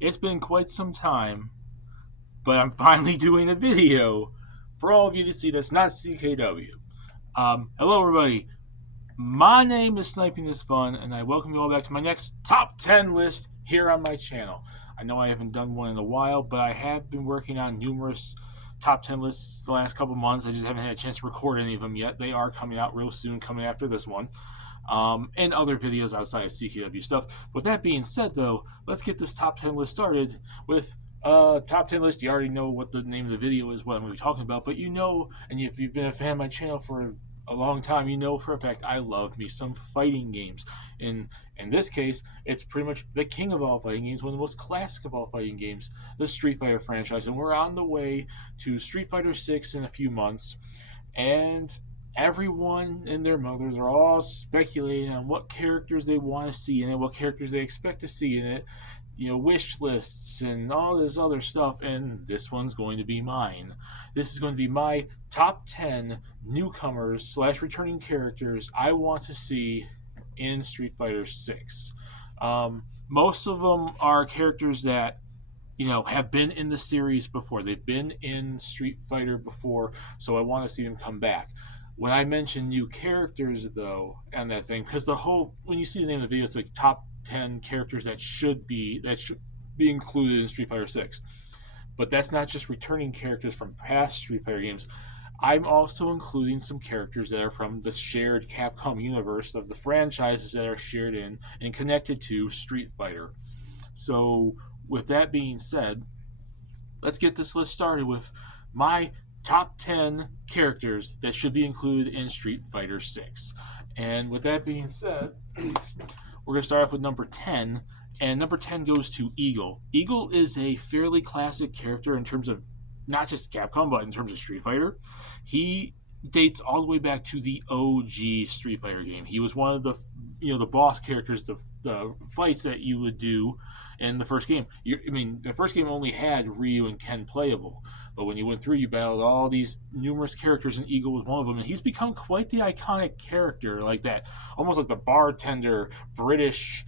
It's been quite some time, but I'm finally doing a video for all of you to see that's not CKW. Hello, everybody. My name is Sniping This Fun, and I welcome you all back to my next top 10 list here on my channel. I know I haven't done one in a while, but I have been working on numerous top 10 lists the last couple months. I just haven't had a chance to record any of them yet. They are coming out real soon, coming after this one. And other videos outside of CKW stuff. With that being said, though, let's get this top 10 list started with top 10 list. You already know what the name of the video is, what I'm going to be talking about, but you know, and if you've been a fan of my channel for a long time, you know for a fact I love me some fighting games. In this case, it's pretty much the king of all fighting games, one of the most classic of all fighting games, the Street Fighter franchise. And we're on the way to Street Fighter 6 in a few months. And everyone and their mothers are all speculating on what characters they want to see in it, what characters they expect to see in it, wish lists and all this other stuff, and this one's going to be mine. This is going to be my top 10 newcomers slash returning characters I want to see in Street Fighter 6. Most of them are characters that have been in the series before. They've been in Street Fighter before, so I want to see them come back. When I mention new characters, though, and that thing, because when you see the name of the video, it's like top 10 characters that should be included in Street Fighter 6. But that's not just returning characters from past Street Fighter games. I'm also including some characters that are from the shared Capcom universe of the franchises that are shared in and connected to Street Fighter. So, with that being said, let's get this list started with my top 10 characters that should be included in Street Fighter 6. And with that being said, we're going to start off with number 10. And number 10 goes to Eagle. Eagle is a fairly classic character in terms of not just Capcom, but in terms of Street Fighter. He dates all the way back to the OG Street Fighter game. He was one of the boss characters, the fights that you would do in the first game. The first game only had Ryu and Ken playable, but when you went through, you battled all these numerous characters, and Eagle was one of them, and he's become quite the iconic character, like that, almost like the bartender British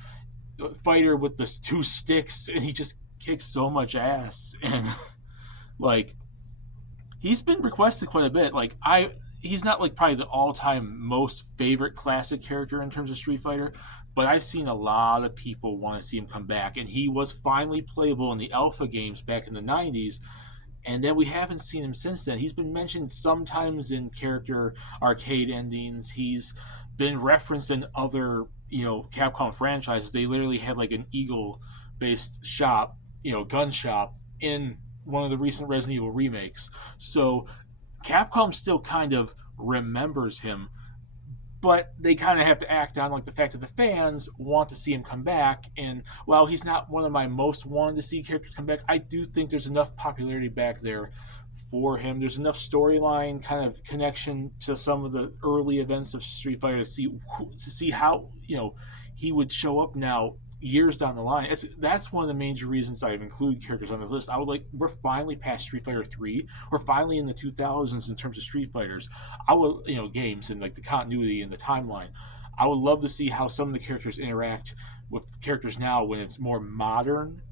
fighter with the two sticks, and he just kicks so much ass, and like he's been requested quite a bit. He's not like probably the all-time most favorite classic character in terms of Street Fighter, but I've seen a lot of people want to see him come back, and he was finally playable in the alpha games back in the 90s, and then we haven't seen him since then. He's been mentioned sometimes in character arcade endings. He's been referenced in other, Capcom franchises. They literally had like an Eagle-based shop, gun shop in one of the recent Resident Evil remakes. So Capcom still kind of remembers him, but they kind of have to act on like the fact that the fans want to see him come back. And while he's not one of my most wanted to see characters come back, I do think there's enough popularity back there for him. There's enough storyline kind of connection to some of the early events of Street Fighter to see how he would show up now years down the line. That's one of the major reasons I've included characters on the list. We're finally past Street Fighter 3. We're finally in the 2000s in terms of Street Fighters. Games and like the continuity and the timeline. I would love to see how some of the characters interact with characters now when it's more modern.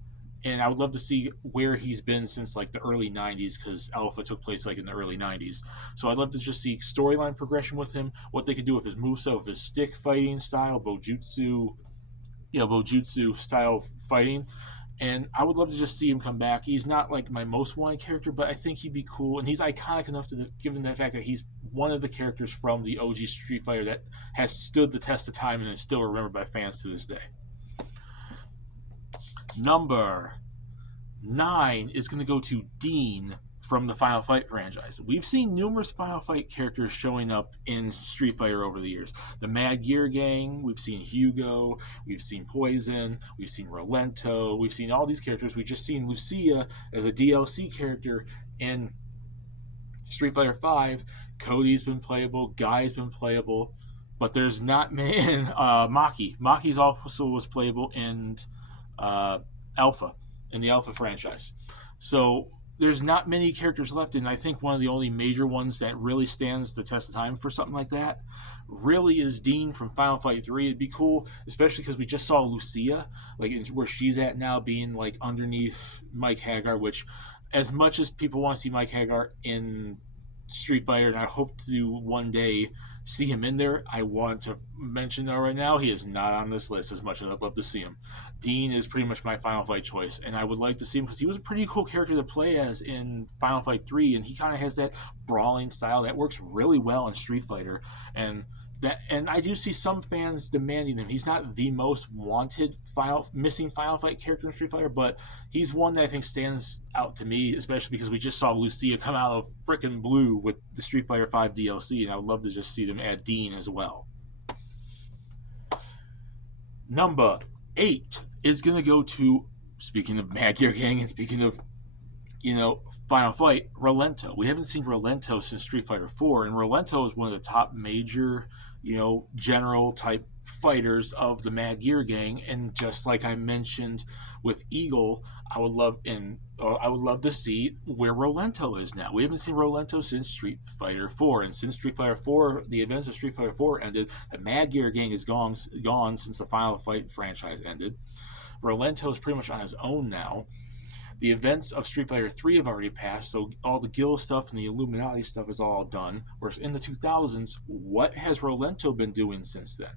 And I would love to see where he's been since like the early 90s, because Alpha took place like in the early 90s. So I'd love to just see storyline progression with him, what they could do with his moveset, with his stick fighting style, Bojutsu style fighting. And I would love to just see him come back. He's not like my most wanted character, but I think he'd be cool, and he's iconic enough given the fact that he's one of the characters from the OG Street Fighter that has stood the test of time and is still remembered by fans to this day. Number 9 is going to go to Dean from the Final Fight franchise. We've seen numerous Final Fight characters showing up in Street Fighter over the years. The Mad Gear Gang, we've seen Hugo, we've seen Poison, we've seen Rolento, we've seen all these characters. We've just seen Lucia as a DLC character in Street Fighter 5. Cody's been playable, Guy's been playable, but there's not many. Maki. Maki's also was playable in Alpha, in the Alpha franchise. So there's not many characters left, and I think one of the only major ones that really stands the test of time for something like that really is Dean from Final Fight 3. It'd be cool, especially because we just saw Lucia, like where she's at now, being like underneath Mike Hagar, which, as much as people want to see Mike Hagar in Street Fighter, and I hope to one day see him in there, I want to mention that right now he is not on this list as much as I'd love to see him. Dean is pretty much my Final Fight choice, and I would like to see him because he was a pretty cool character to play as in Final Fight 3, and he kind of has that brawling style that works really well in Street Fighter, and I do see some fans demanding him. He's not the most wanted missing Final Fight character in Street Fighter, but he's one that I think stands out to me, especially because we just saw Lucia come out of frickin' blue with the Street Fighter 5 DLC, and I would love to just see them add Dean as well. Number 8 is going to go to, speaking of Mad Gear Gang and speaking of, Final Fight, Rolento. We haven't seen Rolento since Street Fighter 4, and Rolento is one of the top major, general type fighters of the Mad Gear Gang. And just like I mentioned with Eagle, I would love to see where Rolento is now. We haven't seen Rolento since Street Fighter 4, and since Street Fighter 4, the events of Street Fighter 4 ended, the Mad Gear Gang is gone since the Final Fight franchise ended. Rolento is pretty much on his own now. The events of Street Fighter 3 have already passed, so all the Guild stuff and the Illuminati stuff is all done. Whereas in the 2000s, what has Rolento been doing since then?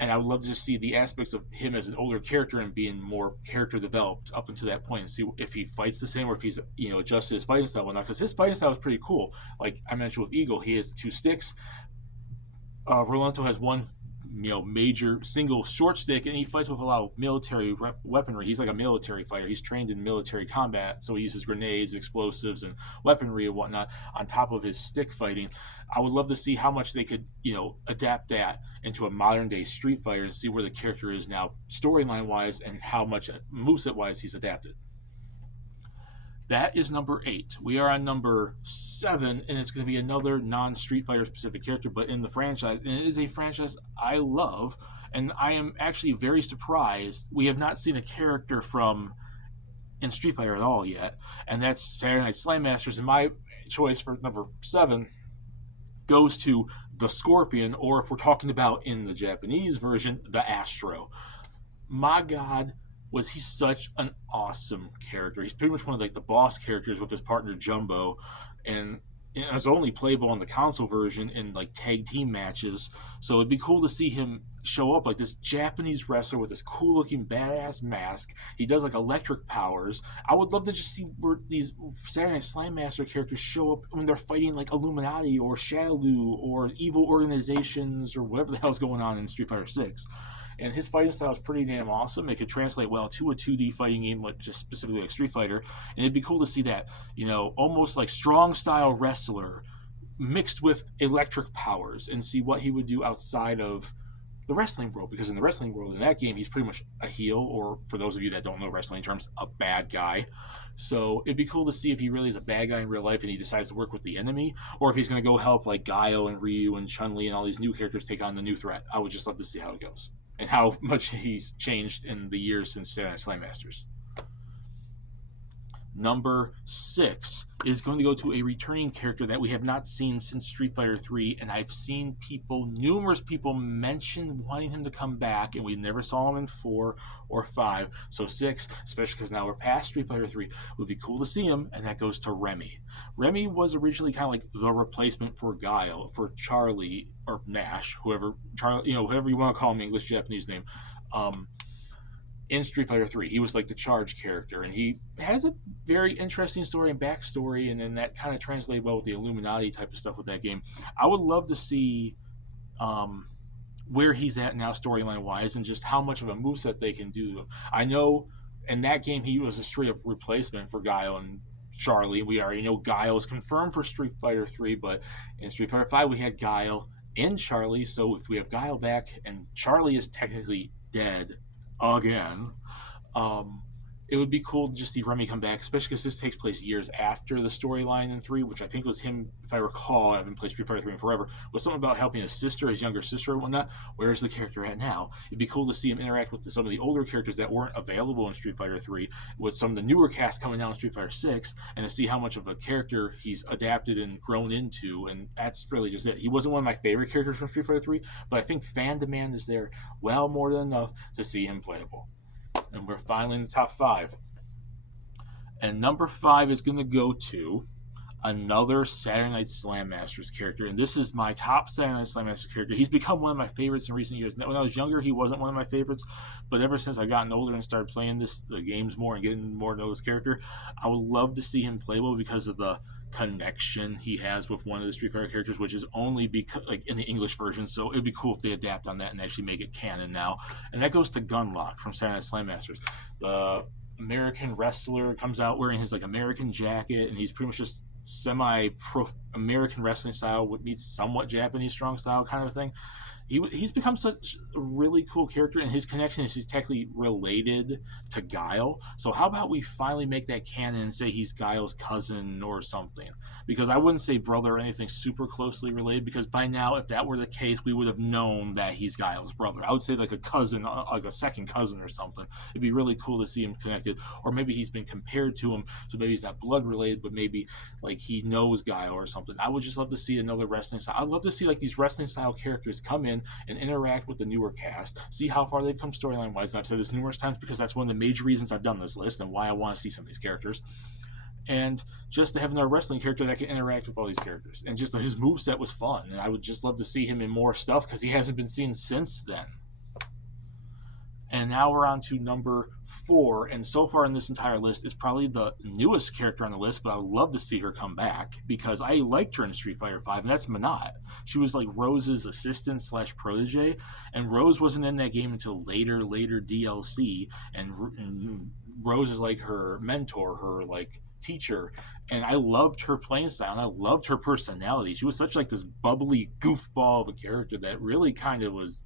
And I would love to just see the aspects of him as an older character and being more character developed up until that point, and see if he fights the same or if he's adjusted his fighting style or not. Because his fighting style is pretty cool. Like I mentioned with Eagle, he has 2 sticks. Rolento has one major single short stick, and he fights with a lot of military weaponry. He's like a military fighter. He's trained in military combat, so he uses grenades, explosives, and weaponry and whatnot on top of his stick fighting. I would love to see how much they could adapt that into a modern day Street Fighter and see where the character is now storyline wise and how much moveset wise he's adapted. That is number 8. We are on number 7, and it's going to be another non-Street Fighter specific character, but in the franchise. And it is a franchise I love, and I am actually very surprised we have not seen a character from in Street Fighter at all yet, and that's Saturday Night Slam Masters. And my choice for number 7 goes to the Scorpion, or if we're talking about in the Japanese version, the Astro. My God, was he such an awesome character. He's pretty much one of the boss characters with his partner Jumbo, and it's only playable on the console version in tag team matches. So it'd be cool to see him show up like this Japanese wrestler with this cool looking badass mask. He does electric powers. I would love to just see where these Saturday Night Slam Master characters show up when they're fighting Illuminati or Shadaloo or evil organizations or whatever the hell's going on in Street Fighter 6. And his fighting style is pretty damn awesome. It could translate well to a 2D fighting game, just specifically like Street Fighter. And it'd be cool to see that, almost strong style wrestler mixed with electric powers, and see what he would do outside of the wrestling world. Because in the wrestling world, in that game, he's pretty much a heel, or for those of you that don't know wrestling terms, a bad guy. So it'd be cool to see if he really is a bad guy in real life and he decides to work with the enemy, or if he's going to go help Guile and Ryu and Chun-Li and all these new characters take on the new threat. I would just love to see how it goes, and how much he's changed in the years since Saturday Night Slam Masters. Number 6 is going to go to a returning character that we have not seen since Street Fighter 3, and I've seen numerous people mention wanting him to come back, and we never saw him in 4 or 5. So 6, especially because now we're past Street Fighter 3, would be cool to see him, and that goes to Remy. Remy was originally kind of the replacement for Guile, for Charlie, or Nash, whoever you want to call him, English, Japanese name. In Street Fighter 3, he was the charge character, and he has a very interesting story and backstory, and then that kind of translated well with the Illuminati type of stuff with that game. I would love to see where he's at now storyline wise, and just how much of a moveset they can do. I know in that game he was a straight up replacement for Guile and Charlie. We already know Guile is confirmed for Street Fighter 3, but in Street Fighter 5 we had Guile and Charlie, so if we have Guile back and Charlie is technically dead again, it would be cool to just see Remy come back, especially because this takes place years after the storyline in 3, which I think was him, if I recall, I haven't played Street Fighter 3 in forever, was something about helping his sister, his younger sister and whatnot. Where's the character at now? It'd be cool to see him interact with some of the older characters that weren't available in Street Fighter 3, with some of the newer cast coming out in Street Fighter 6, and to see how much of a character he's adapted and grown into, and that's really just it. He wasn't one of my favorite characters from Street Fighter 3, but I think fan demand is there well more than enough to see him playable. And we're finally in the top 5. And number 5 is going to go to another Saturday Night Slam Masters character. And this is my top Saturday Night Slam Masters character. He's become one of my favorites in recent years. When I was younger, he wasn't one of my favorites. But ever since I've gotten older and started playing the games more and getting more to know this character, I would love to see him playable because of the connection he has with one of the Street Fighter characters, which is only because, like, in the English version. So it'd be cool if they adapt on that and actually make it canon now. And that goes to Gunlock from Saturday Night Slam Masters. The American wrestler comes out wearing his like American jacket, and he's pretty much just semi-pro American wrestling style with meets somewhat Japanese strong style kind of thing. He's become such a really cool character, and his connection is he's technically related to Guile. So how about we finally make that canon and say he's Guile's cousin or something? Because I wouldn't say brother or anything super closely related, because by now, if that were the case, we would have known that he's Guile's brother. I would say like a cousin, like a second cousin or something. It'd be really cool to see him connected, or maybe he's been compared to him, so maybe he's not blood related, but maybe like he knows Guile or something. I would just love to see another wrestling style. I'd love to see like these wrestling style characters come in and interact with the newer cast, see how far they've come storyline wise. And I've said this numerous times because that's one of the major reasons I've done this list and why I want to see some of these characters. And just to have another wrestling character that can interact with all these characters. And just his moveset was fun. And I would just love to see him in more stuff because he hasn't been seen since then. And now we're on to number 4. And so far in this entire list is probably the newest character on the list, but I would love to see her come back because I liked her in Street Fighter 5, and that's Minot. She was like Rose's assistant / protege, and Rose wasn't in that game until later DLC, and Rose is like her mentor, her like teacher, and I loved her playing style, and I loved her personality. She was such like this bubbly goofball of a character that really kind of was,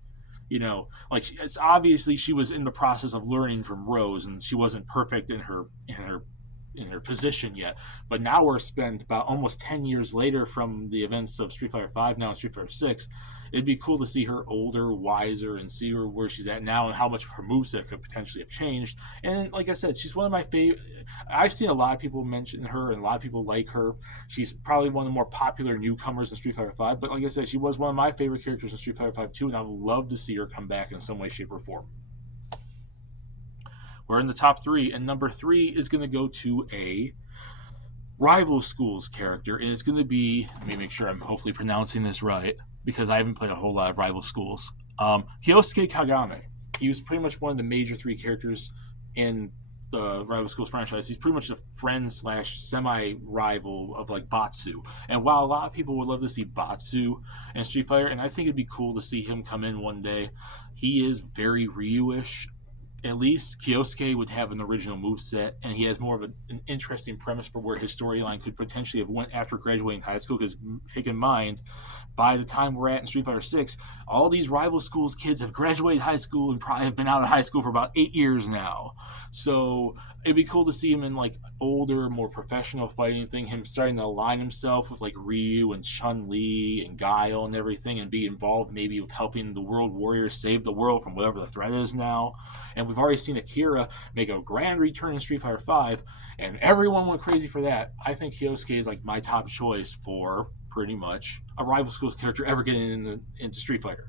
you know, like it's obviously she was in the process of learning from Rose, and she wasn't perfect in her position yet. But now we're spent about almost 10 years later from the events of Street Fighter 5, now in Street Fighter 6. It'd be cool to see her older, wiser, and see her where she's at now and how much of her moveset could potentially have changed. And like I said, she's one of my favorite. I've seen a lot of people mention her, and a lot of people like her. She's probably one of the more popular newcomers in Street Fighter 5. But like I said, she was one of my favorite characters in Street Fighter 5 too, and I would love to see her come back in some way, shape, or form. We're in the top 3, and number 3 is going to go to a rival schools character, and it's going to be, let me make sure I'm hopefully pronouncing this right, because I haven't played a whole lot of rival schools. Kyosuke Kagame. He was pretty much one of the major 3 characters in the rival schools franchise. He's pretty much a friend / semi-rival of like Batsu. And while a lot of people would love to see Batsu in Street Fighter, and I think it'd be cool to see him come in one day, he is very Ryu-ish. At least Kyosuke would have an original moveset, and he has more of an interesting premise for where his storyline could potentially have went after graduating high school, because take in mind, by the time we're at in Street Fighter 6, all these rival schools kids have graduated high school and probably have been out of high school for about 8 years now. So it'd be cool to see him in like older, more professional fighting thing, him starting to align himself with like Ryu and Chun-Li and Guile and everything, and be involved maybe with helping the World Warriors save the world from whatever the threat is now. And we've already seen Akira make a grand return in Street Fighter 5, and everyone went crazy for that. I think Kyosuke is like my top choice for pretty much a rival schools character ever getting into Street Fighter.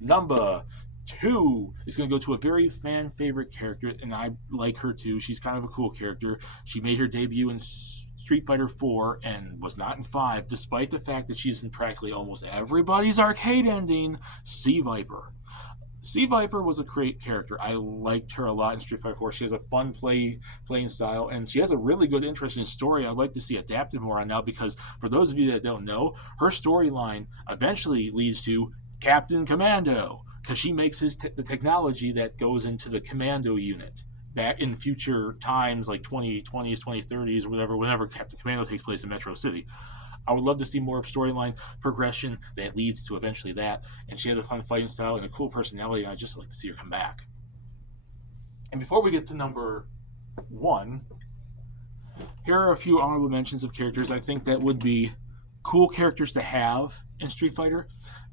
Number 2 is going to go to a very fan favorite character, and I like her too. She's kind of a cool character. She made her debut in Street Fighter 4 and was not in 5, despite the fact that she's in practically almost everybody's arcade ending. Sea Viper. Sea Viper was a great character. I liked her a lot in Street Fighter 4. She has a fun playing style, and she has a really good, interesting story I'd like to see adapted more on now, because for those of you that don't know, her storyline eventually leads to Captain Commando, because she makes the technology that goes into the Commando unit back in future times, like 2020s, 2030s, whenever Captain Commando takes place in Metro City. I would love to see more of storyline progression that leads to eventually that. And she had a fun fighting style and a cool personality, and I'd just like to see her come back. And before we get to number 1, here are a few honorable mentions of characters I think that would be cool characters to have in Street Fighter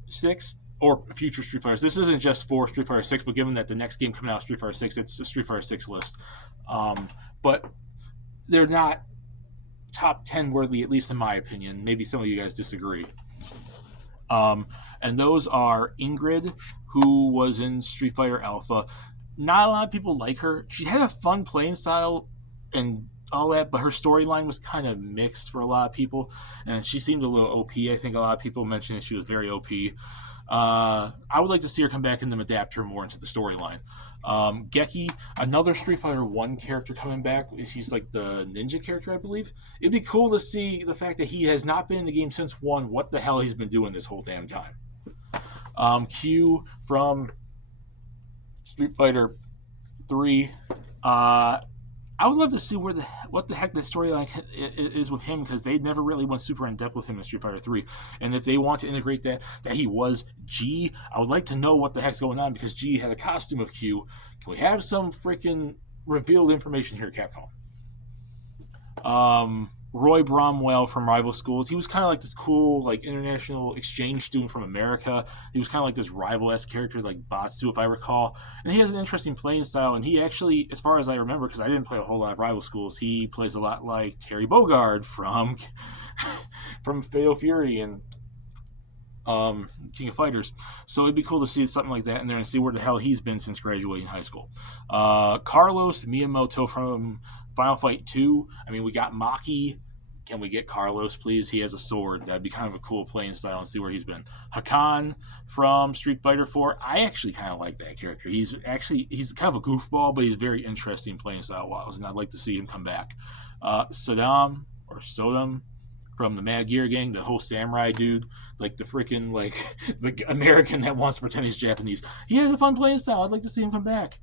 6 or future Street Fighters. This isn't just for Street Fighter 6, but given that the next game coming out is Street Fighter 6, it's a Street Fighter 6 list. But they're not top 10 worthy, at least in my opinion. Maybe some of you guys disagree. And those are Ingrid, who was in Street Fighter Alpha. Not a lot of people like her. She had a fun playing style and all that, but her storyline was kind of mixed for a lot of people, and she seemed a little OP. I think a lot of people mentioned that she was very OP. I would like to see her come back and then adapt her more into the storyline. Geki, another Street Fighter 1 character coming back. He's like the ninja character, I believe. It'd be cool to see the fact that he has not been in the game since 1. What the hell he's been doing this whole damn time. Q from Street Fighter 3. I would love to see what the heck the storyline is with him, because they never really went super in depth with him in Street Fighter 3. And if they want to integrate that he was G, I would like to know what the heck's going on, because G had a costume of Q. Can we have some freaking revealed information here, Capcom? Roy Bromwell from Rival Schools. He was kind of like this cool, like, international exchange student from America. He was kind of like this rival-esque character, like Batsu, if I recall. And he has an interesting playing style. And he actually, as far as I remember, because I didn't play a whole lot of Rival Schools, he plays a lot like Terry Bogard from Fatal Fury and King of Fighters. So it'd be cool to see something like that in there and see where the hell he's been since graduating high school. Carlos Miyamoto from Final Fight 2. I mean, we got Maki. Can we get Carlos, please? He has a sword. That'd be kind of a cool playing style and see where he's been. Hakan from Street Fighter 4. I actually kind of like that character. He's kind of a goofball, but he's very interesting playing style-wise, and I'd like to see him come back. Sodom from the Mad Gear Gang, the whole samurai dude, like the freaking, like, the American that wants to pretend he's Japanese. He has a fun playing style. I'd like to see him come back.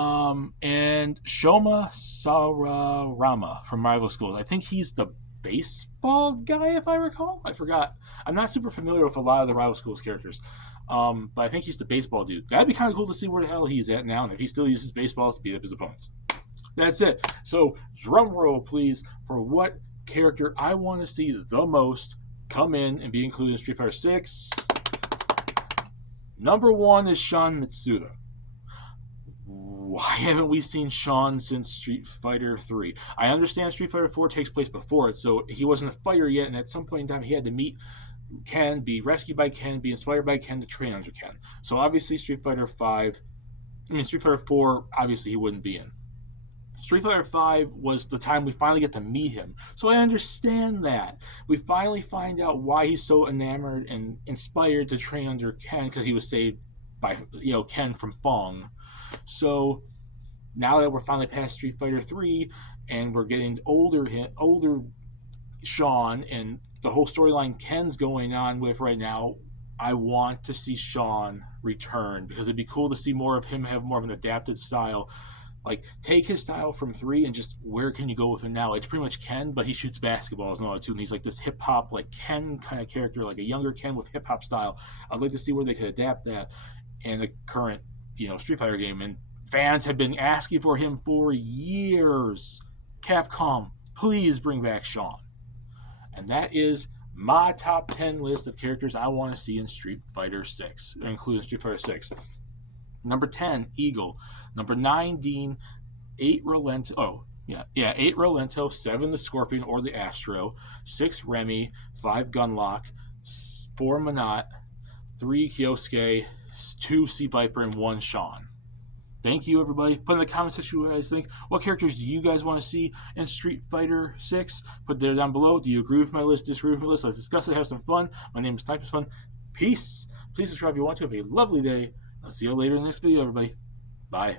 And Shoma Sararama from Rival Schools. I think he's the baseball guy, if I recall. I forgot. I'm not super familiar with a lot of the Rival Schools characters. But I think he's the baseball dude. That'd be kind of cool to see where the hell he's at now, and if he still uses baseballs to beat up his opponents. That's it. So, drum roll, please, for what character I want to see the most come in and be included in Street Fighter 6. Number 1 is Sean Mitsuda. Why haven't we seen Sean since Street Fighter 3? I understand Street Fighter 4 takes place before it, so he wasn't a fighter yet, and at some point in time he had to meet Ken, be rescued by Ken, be inspired by Ken to train under Ken. So obviously Street Fighter 4, obviously he wouldn't be in. Street Fighter 5 was the time we finally get to meet him. So I understand that. We finally find out why he's so enamored and inspired to train under Ken, because he was saved by Ken from Fong. So now that we're finally past Street Fighter 3 and we're getting older Sean and the whole storyline Ken's going on with right now, I want to see Sean return, because it'd be cool to see more of him have more of an adapted style. Like, take his style from 3 and just, where can you go with him now? It's pretty much Ken, but he shoots basketballs and all that too, and he's like this hip-hop, like Ken kind of character, like a younger Ken with hip-hop style. I'd like to see where they could adapt that in the current Street Fighter game, and fans have been asking for him for years. Capcom, please bring back Sean. And that is my top 10 list of characters I want to see in Street Fighter 6, including Street Fighter 6. Number 10, Eagle. Number 9, Dean. 8, Rolento. 8, Rolento. 7, the Scorpion or the Astro. 6, Remy. 5, Gunlock. 4, Manat. 3, Kyosuke. 2, Sea Viper, and 1, Sean. Thank you, everybody. Put in the comments section what you guys think. What characters do you guys want to see in Street Fighter 6? Put it there down below. Do you agree with my list? Disagree with my list? Let's discuss it. Have some fun. My name is Sniper's Fun. Peace. Please subscribe if you want to. Have a lovely day. I'll see you later in the next video, everybody. Bye.